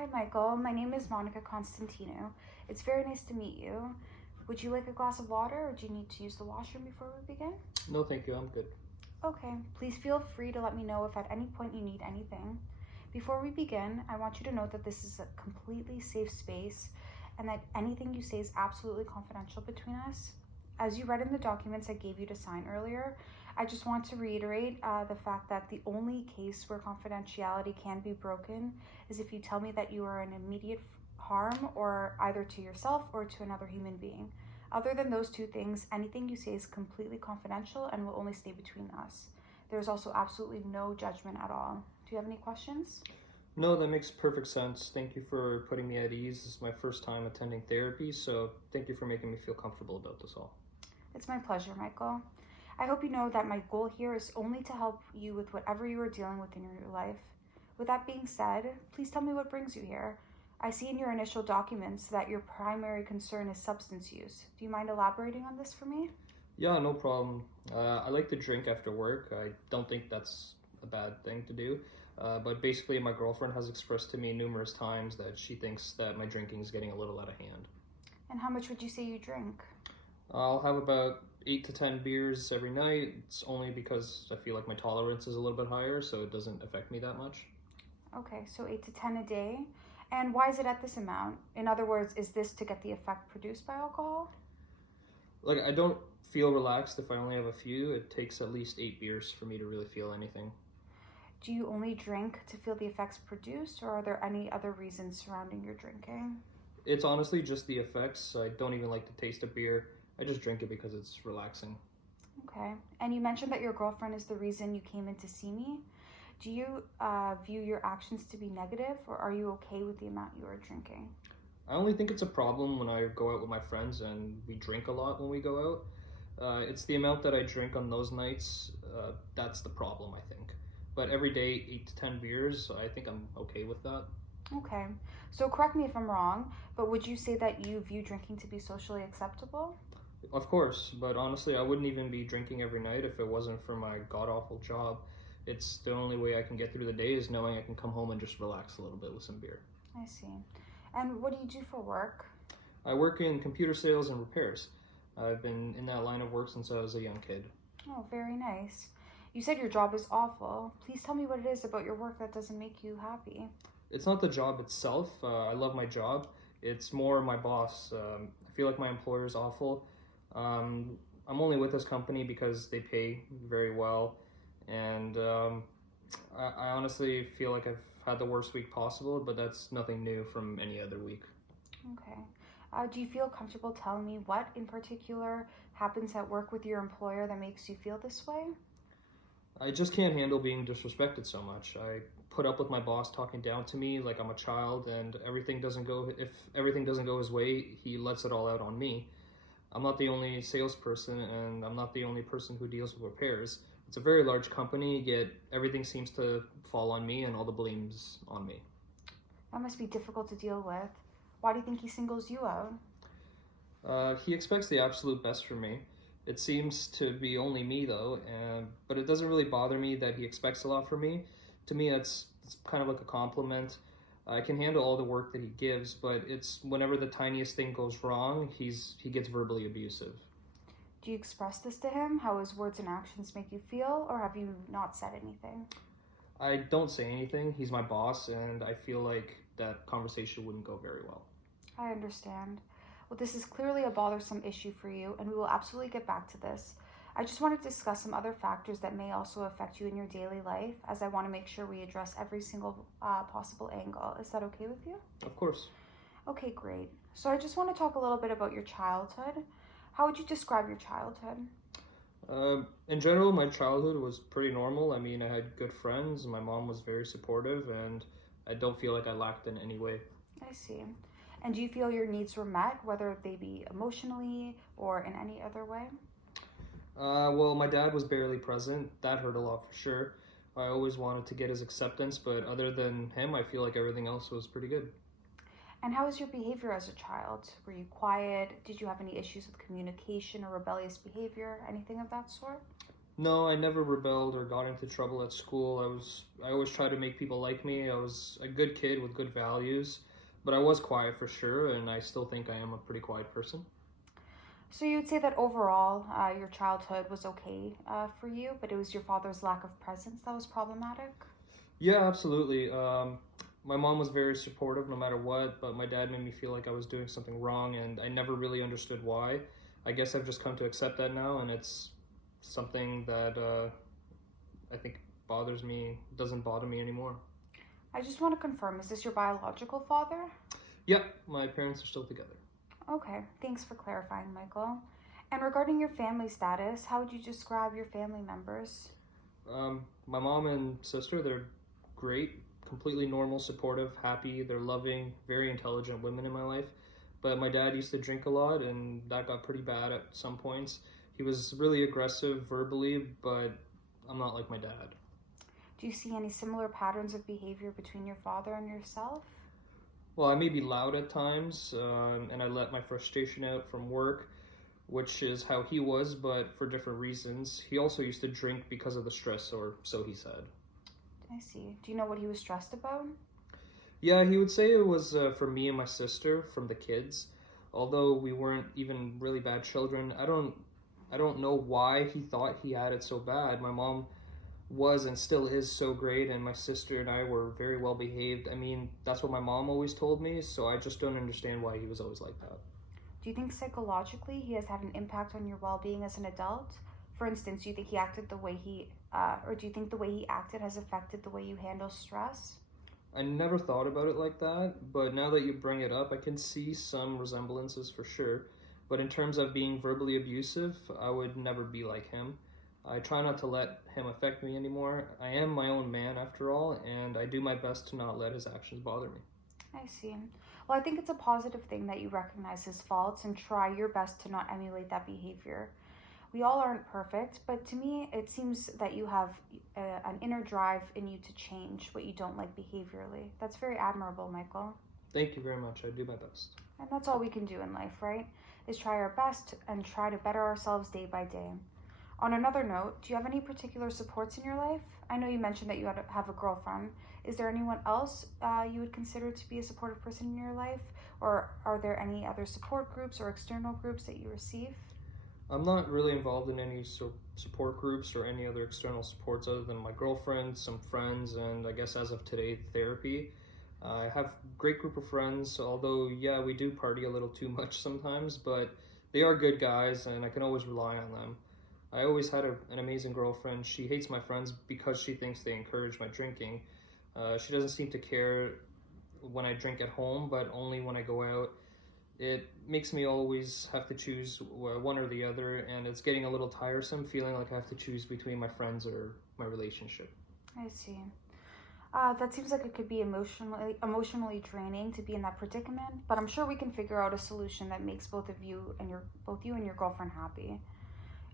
Hi, Michael. My name is Monica Constantino. It's very nice to meet you. Would you like a glass of water or do you need to use the washroom before we begin? No, thank you. I'm good. Okay, please feel free to let me know if at any point you need anything. Before we begin, I want you to know that this is a completely safe space and that anything you say is absolutely confidential between us. As you read in the documents I gave you to sign earlier, I just want to reiterate the fact that the only case where confidentiality can be broken is if you tell me that you are in immediate harm or either to yourself or to another human being. Other than those two things, anything you say is completely confidential and will only stay between us. There's also absolutely no judgment at all. Do you have any questions? No, that makes perfect sense. Thank you for putting me at ease. This is my first time attending therapy, so thank you for making me feel comfortable about this all. It's my pleasure, Michael. I hope you know that my goal here is only to help you with whatever you are dealing with in your life. With that being said, please tell me what brings you here. I see in your initial documents that your primary concern is substance use. Do you mind elaborating on this for me? Yeah, no problem. I like to drink after work. I don't think that's a bad thing to do. But basically, my girlfriend has expressed to me numerous times that she thinks that my drinking is getting a little out of hand. And how much would you say you drink? I'll have about 8 to 10 beers every night. It's only because I feel like my tolerance is a little bit higher, so it doesn't affect me that much. Okay, so 8 to 10 a day. And why is it at this amount? In other words, is this to get the effect produced by alcohol? Like, I don't feel relaxed if I only have a few. It takes at least 8 beers for me to really feel anything. Do you only drink to feel the effects produced, or are there any other reasons surrounding your drinking? It's honestly just the effects. I don't even like to taste a beer. I just drink it because it's relaxing. Okay. And you mentioned that your girlfriend is the reason you came in to see me. Do you view your actions to be negative, or are you okay with the amount you are drinking? I only think it's a problem when I go out with my friends and we drink a lot when we go out. It's the amount that I drink on those nights, that's the problem, I think. But every day, 8 to 10 beers, I think I'm okay with that. Okay. So correct me if I'm wrong, but would you say that you view drinking to be socially acceptable? Of course, but honestly, I wouldn't even be drinking every night if it wasn't for my god-awful job. It's the only way I can get through the day is knowing I can come home and just relax a little bit with some beer. I see. And what do you do for work? I work in computer sales and repairs. I've been in that line of work since I was a young kid. Oh, very nice. You said your job is awful. Please tell me what it is about your work that doesn't make you happy. It's not the job itself. I love my job. It's more my boss. I feel like my employer is awful. I'm only with this company because they pay very well, and I honestly feel like I've had the worst week possible, but that's nothing new from any other week. Okay. Do you feel comfortable telling me what in particular happens at work with your employer that makes you feel this way? I just can't handle being disrespected so much. I put up with my boss talking down to me like I'm a child, and if everything doesn't go his way, he lets it all out on me. I'm not the only salesperson, and I'm not the only person who deals with repairs. It's a very large company, yet everything seems to fall on me and all the blame's on me. That must be difficult to deal with. Why do you think he singles you out? He expects the absolute best from me. It seems to be only me though, but it doesn't really bother me that he expects a lot from me. To me, it's kind of like a compliment. I can handle all the work that he gives, but it's whenever the tiniest thing goes wrong, he gets verbally abusive. Do you express this to him, how his words and actions make you feel, or have you not said anything? I don't say anything. He's my boss, and I feel like that conversation wouldn't go very well. I understand. Well, this is clearly a bothersome issue for you, and we will absolutely get back to this. I just want to discuss some other factors that may also affect you in your daily life, as I want to make sure we address every single possible angle. Is that okay with you? Of course. Okay, great. So I just want to talk a little bit about your childhood. How would you describe your childhood? In general, my childhood was pretty normal. I mean, I had good friends, my mom was very supportive, and I don't feel like I lacked in any way. I see. And do you feel your needs were met, whether they be emotionally or in any other way? Well, my dad was barely present. That hurt a lot for sure. I always wanted to get his acceptance, but other than him, I feel like everything else was pretty good. And how was your behavior as a child? Were you quiet? Did you have any issues with communication or rebellious behavior? Anything of that sort? No, I never rebelled or got into trouble at school. I always tried to make people like me. I was a good kid with good values, but I was quiet for sure, and I still think I am a pretty quiet person. So you'd say that overall, your childhood was okay for you, but it was your father's lack of presence that was problematic? Yeah, absolutely. My mom was very supportive no matter what, but my dad made me feel like I was doing something wrong, and I never really understood why. I guess I've just come to accept that now, and it's something that I think bothers me, doesn't bother me anymore. I just want to confirm, is this your biological father? Yep, my parents are still together. Okay, thanks for clarifying, Michael. And regarding your family status, how would you describe your family members? My mom and sister, they're great, completely normal, supportive, happy. They're loving, very intelligent women in my life. But my dad used to drink a lot, and that got pretty bad at some points. He was really aggressive verbally, but I'm not like my dad. Do you see any similar patterns of behavior between your father and yourself? Well, I may be loud at times, and I let my frustration out from work, which is how he was, but for different reasons. He also used to drink because of the stress, or so he said. I see. Do you know what he was stressed about? Yeah, he would say it was for me and my sister from the kids. Although we weren't even really bad children, I don't know why he thought he had it so bad. My mom was and still is so great, and my sister and I were very well behaved. I mean, that's what my mom always told me, so I just don't understand why he was always like that. Do you think psychologically he has had an impact on your well-being as an adult? For instance, do you think he acted the way or do you think the way he acted has affected the way you handle stress? I never thought about it like that, but now that you bring it up, I can see some resemblances for sure. But in terms of being verbally abusive, I would never be like him. I try not to let him affect me anymore. I am my own man after all, and I do my best to not let his actions bother me. I see. Well, I think it's a positive thing that you recognize his faults and try your best to not emulate that behavior. We all aren't perfect, but to me, it seems that you have an inner drive in you to change what you don't like behaviorally. That's very admirable, Michael. Thank you very much. I do my best. And that's all we can do in life, right? Is try our best and try to better ourselves day by day. On another note, do you have any particular supports in your life? I know you mentioned that you have a girlfriend. Is there anyone else you would consider to be a supportive person in your life? Or are there any other support groups or external groups that you receive? I'm not really involved in any support groups or any other external supports other than my girlfriend, some friends, and I guess as of today, therapy. I have a great group of friends, although, yeah, we do party a little too much sometimes, but they are good guys and I can always rely on them. I always had an amazing girlfriend. She hates my friends because she thinks they encourage my drinking. She doesn't seem to care when I drink at home, but only when I go out. It makes me always have to choose one or the other, and it's getting a little tiresome feeling like I have to choose between my friends or my relationship. I see. That seems like it could be emotionally draining to be in that predicament, but I'm sure we can figure out a solution that makes both you and your girlfriend happy.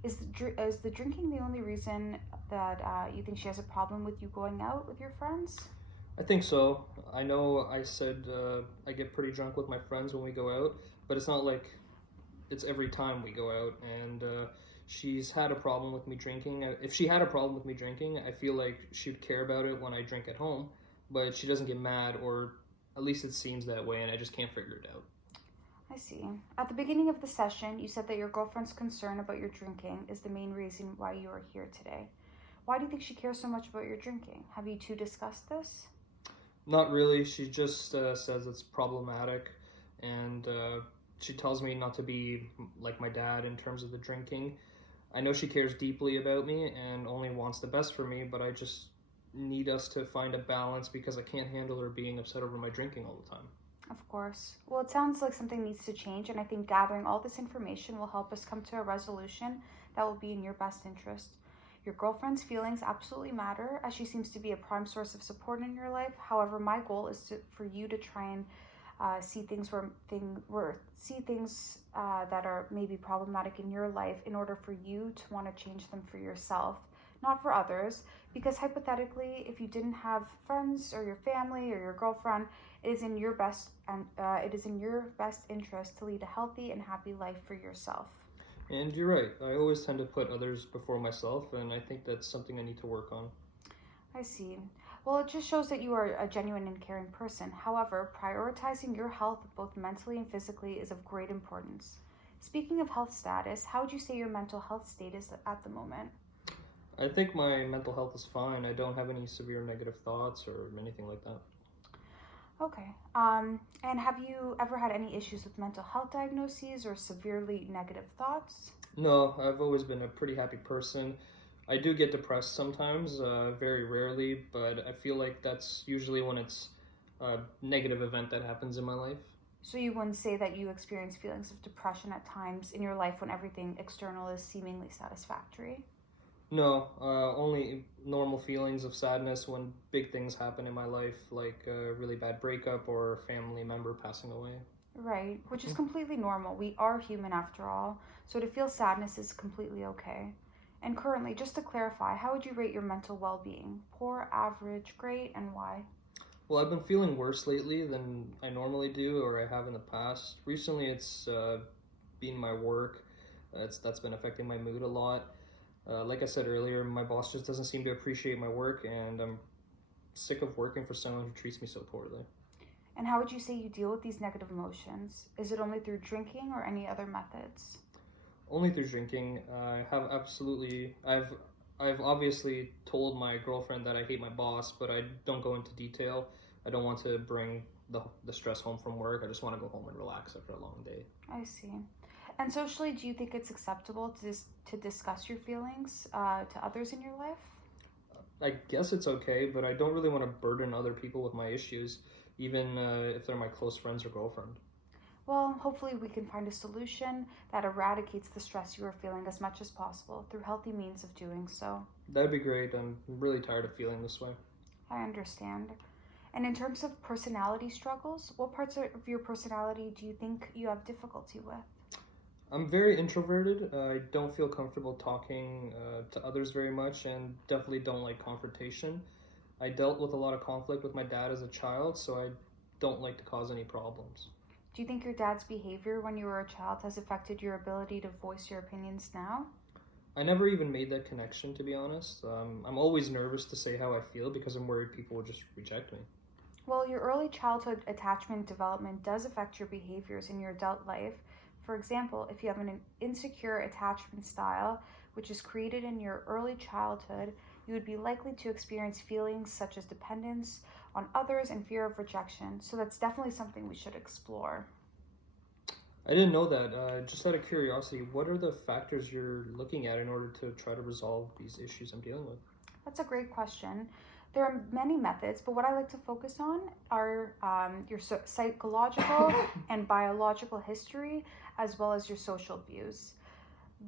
Is the drinking the only reason that you think she has a problem with you going out with your friends? I think so. I know I said I get pretty drunk with my friends when we go out, but it's not like it's every time we go out, and she's had a problem with me drinking. If she had a problem with me drinking, I feel like she'd care about it when I drink at home, but she doesn't get mad, or at least it seems that way, and I just can't figure it out. I see. At the beginning of the session, you said that your girlfriend's concern about your drinking is the main reason why you are here today. Why do you think she cares so much about your drinking? Have you two discussed this? Not really. She just says it's problematic, and she tells me not to be like my dad in terms of the drinking. I know she cares deeply about me and only wants the best for me, but I just need us to find a balance because I can't handle her being upset over my drinking all the time. Of course. Well, it sounds like something needs to change, and I think gathering all this information will help us come to a resolution that will be in your best interest. Your girlfriend's feelings absolutely matter, as she seems to be a prime source of support in your life. However, my goal is for you to try and see things that are maybe problematic in your life in order for you to want to change them for yourself, not for others. Because hypothetically, if you didn't have friends or your family or your girlfriend, it is in your best interest to lead a healthy and happy life for yourself. And you're right, I always tend to put others before myself, and I think that's something I need to work on. I see. Well, it just shows that you are a genuine and caring person. However, prioritizing your health both mentally and physically is of great importance. Speaking of health status, how would you say your mental health status at the moment? I think my mental health is fine. I don't have any severe negative thoughts or anything like that. Okay. And have you ever had any issues with mental health diagnoses or severely negative thoughts? No, I've always been a pretty happy person. I do get depressed sometimes, very rarely, but I feel like that's usually when it's a negative event that happens in my life. So you wouldn't say that you experience feelings of depression at times in your life when everything external is seemingly satisfactory? No, only normal feelings of sadness when big things happen in my life, like a really bad breakup or a family member passing away. Right, which is completely normal. We are human after all, so to feel sadness is completely okay. And currently, just to clarify, how would you rate your mental well being? Poor, average, great, and why? Well, I've been feeling worse lately than I normally do or I have in the past. Recently, it's been my work. That's been affecting my mood a lot. Like I said earlier, my boss just doesn't seem to appreciate my work, and I'm sick of working for someone who treats me so poorly. And how would you say you deal with these negative emotions? Is it only through drinking or any other methods? Only through drinking. I've obviously told my girlfriend that I hate my boss, but I don't go into detail. I don't want to bring the stress home from work. I just want to go home and relax after a long day. I see. And socially, do you think it's acceptable to discuss your feelings to others in your life? I guess it's okay, but I don't really want to burden other people with my issues, even if they're my close friends or girlfriend. Well, hopefully, we can find a solution that eradicates the stress you are feeling as much as possible through healthy means of doing so. That'd be great. I'm really tired of feeling this way. I understand. And in terms of personality struggles, what parts of your personality do you think you have difficulty with? I'm very introverted. I don't feel comfortable talking to others very much and definitely don't like confrontation. I dealt with a lot of conflict with my dad as a child, so I don't like to cause any problems. Do you think your dad's behavior when you were a child has affected your ability to voice your opinions now? I never even made that connection, to be honest. I'm always nervous to say how I feel because I'm worried people will just reject me. Well, your early childhood attachment development does affect your behaviors in your adult life. For example, if you have an insecure attachment style, which is created in your early childhood, you would be likely to experience feelings such as dependence on others and fear of rejection. So that's definitely something we should explore. I didn't know that. Just out of curiosity, what are the factors you're looking at in order to try to resolve these issues I'm dealing with? That's a great question. There are many methods, but what I like to focus on are your psychological and biological history, as well as your social views.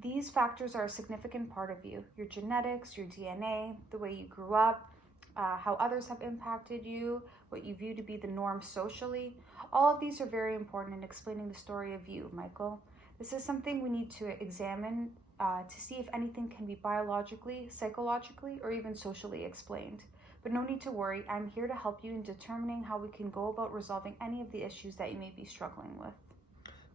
These factors are a significant part of you: your genetics, your DNA, the way you grew up, how others have impacted you, what you view to be the norm socially. All of these are very important in explaining the story of you, Michael. This is something we need to examine to see if anything can be biologically, psychologically, or even socially explained. But no need to worry, I'm here to help you in determining how we can go about resolving any of the issues that you may be struggling with.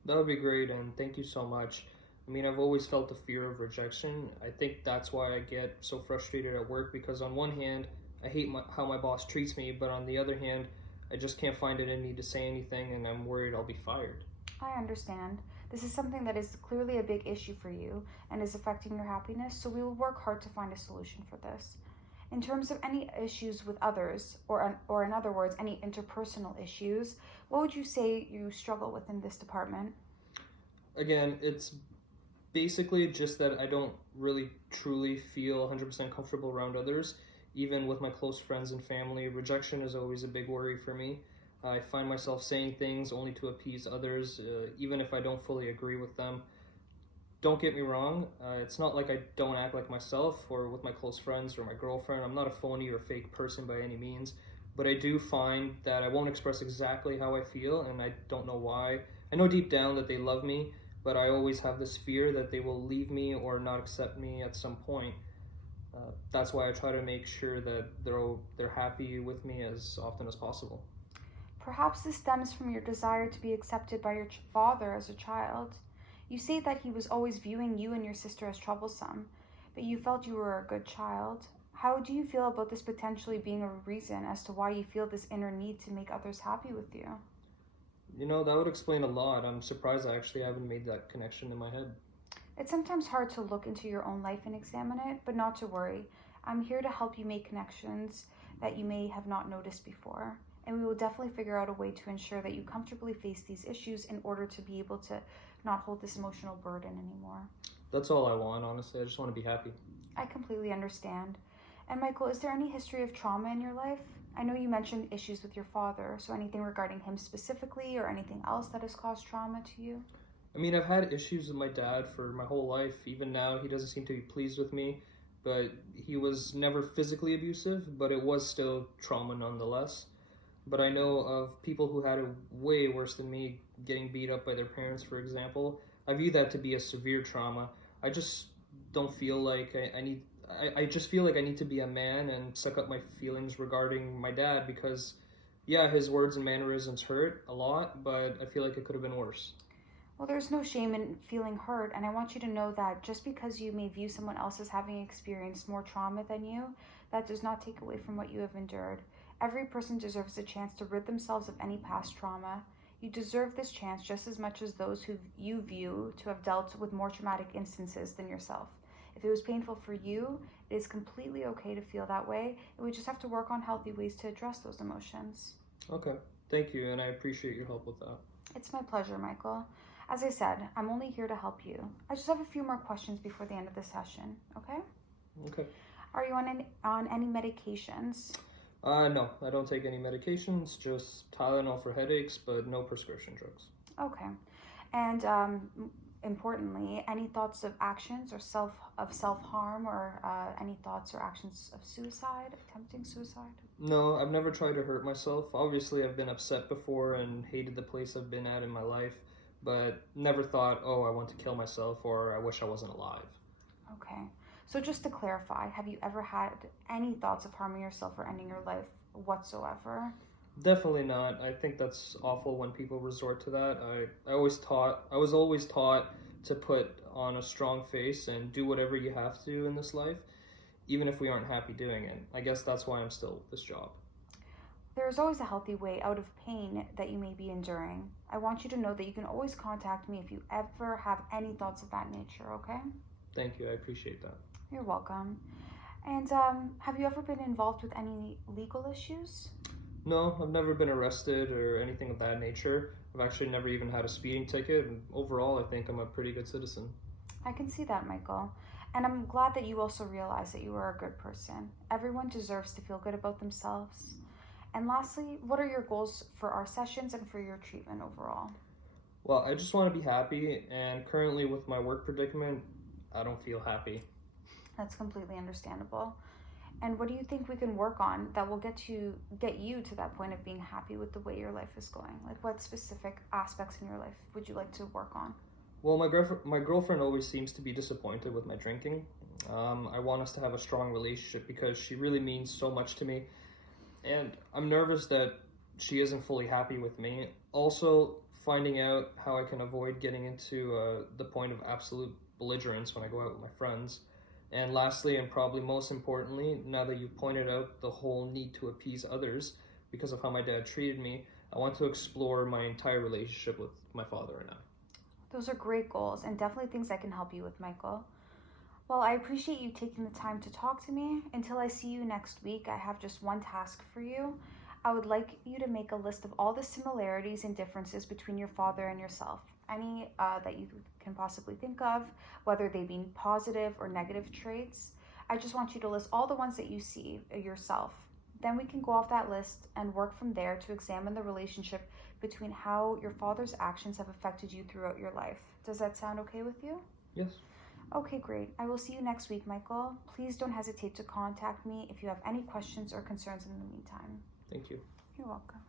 That would be great, and thank you so much. I mean, I've always felt the fear of rejection. I think that's why I get so frustrated at work because, on one hand, I hate how my boss treats me, but on the other hand, I just can't find it in me to say anything, and I'm worried I'll be fired. I understand. This is something that is clearly a big issue for you and is affecting your happiness, so we will work hard to find a solution for this. In terms of any issues with others, or in other words, any interpersonal issues, what would you say you struggle with in this department? Again, it's basically just that I don't really truly feel 100% comfortable around others. Even with my close friends and family, rejection is always a big worry for me. I find myself saying things only to appease others, even if I don't fully agree with them. Don't get me wrong, it's not like I don't act like myself or with my close friends or my girlfriend. I'm not a phony or fake person by any means, but I do find that I won't express exactly how I feel, and I don't know why. I know deep down that they love me, but I always have this fear that they will leave me or not accept me at some point. That's why I try to make sure that they're happy with me as often as possible. Perhaps this stems from your desire to be accepted by your father as a child. You say that he was always viewing you and your sister as troublesome, but you felt you were a good child. How do you feel about this potentially being a reason as to why you feel this inner need to make others happy with you? That would explain a lot. I'm surprised I actually haven't made that connection in my head. It's sometimes hard to look into your own life and examine it, but not to worry. I'm here to help you make connections that you may have not noticed before. And we will definitely figure out a way to ensure that you comfortably face these issues in order to be able to not hold this emotional burden anymore. That's all I want, honestly. I just want to be happy. I completely understand. And Michael, is there any history of trauma in your life? I know you mentioned issues with your father, so anything regarding him specifically or anything else that has caused trauma to you? I mean, I've had issues with my dad for my whole life. Even now, he doesn't seem to be pleased with me, but he was never physically abusive, but it was still trauma nonetheless. But I know of people who had it way worse than me, getting beat up by their parents, for example. I view that to be a severe trauma. I just don't feel like I just feel like I need to be a man and suck up my feelings regarding my dad because, yeah, his words and mannerisms hurt a lot, but I feel like it could have been worse. Well, there's no shame in feeling hurt, and I want you to know that just because you may view someone else as having experienced more trauma than you, that does not take away from what you have endured. Every person deserves a chance to rid themselves of any past trauma. You deserve this chance just as much as those who you view to have dealt with more traumatic instances than yourself. If it was painful for you, it is completely okay to feel that way, and we just have to work on healthy ways to address those emotions. Okay, thank you, and I appreciate your help with that. It's my pleasure, Michael. As I said, I'm only here to help you. I just have a few more questions before the end of the session, okay? Okay. Are you on any medications? No, I don't take any medications, just Tylenol for headaches, but no prescription drugs. Okay. And importantly, any thoughts of actions or self-harm or any thoughts or actions of suicide, attempting suicide? No, I've never tried to hurt myself. Obviously, I've been upset before and hated the place I've been at in my life, but never thought, oh, I want to kill myself or I wish I wasn't alive. Okay. So just to clarify, have you ever had any thoughts of harming yourself or ending your life whatsoever? Definitely not. I think that's awful when people resort to that. I was always taught to put on a strong face and do whatever you have to do in this life, even if we aren't happy doing it. I guess that's why I'm still with this job. There is always a healthy way out of pain that you may be enduring. I want you to know that you can always contact me if you ever have any thoughts of that nature, okay? Thank you. I appreciate that. You're welcome. And have you ever been involved with any legal issues? No, I've never been arrested or anything of that nature. I've actually never even had a speeding ticket, and overall, I think I'm a pretty good citizen. I can see that, Michael. And I'm glad that you also realize that you are a good person. Everyone deserves to feel good about themselves. And lastly, what are your goals for our sessions and for your treatment overall? Well, I just want to be happy, and currently with my work predicament, I don't feel happy. That's completely understandable. And what do you think we can work on that will get you to that point of being happy with the way your life is going? Like what specific aspects in your life would you like to work on? Well, my girlfriend always seems to be disappointed with my drinking. I want us to have a strong relationship because she really means so much to me. And I'm nervous that she isn't fully happy with me. Also, finding out how I can avoid getting into the point of absolute belligerence when I go out with my friends. And lastly, and probably most importantly, now that you've pointed out the whole need to appease others because of how my dad treated me, I want to explore my entire relationship with my father and I. Those are great goals and definitely things I can help you with, Michael. Well, I appreciate you taking the time to talk to me. Until I see you next week, I have just one task for you. I would like you to make a list of all the similarities and differences between your father and yourself. Any that you can possibly think of, whether they be positive or negative traits. I just want you to list all the ones that you see yourself. Then we can go off that list and work from there to examine the relationship between how your father's actions have affected you throughout your life. Does that sound okay with you? Yes. Okay, great. I will see you next week, Michael. Please don't hesitate to contact me if you have any questions or concerns in the meantime. Thank you. You're welcome.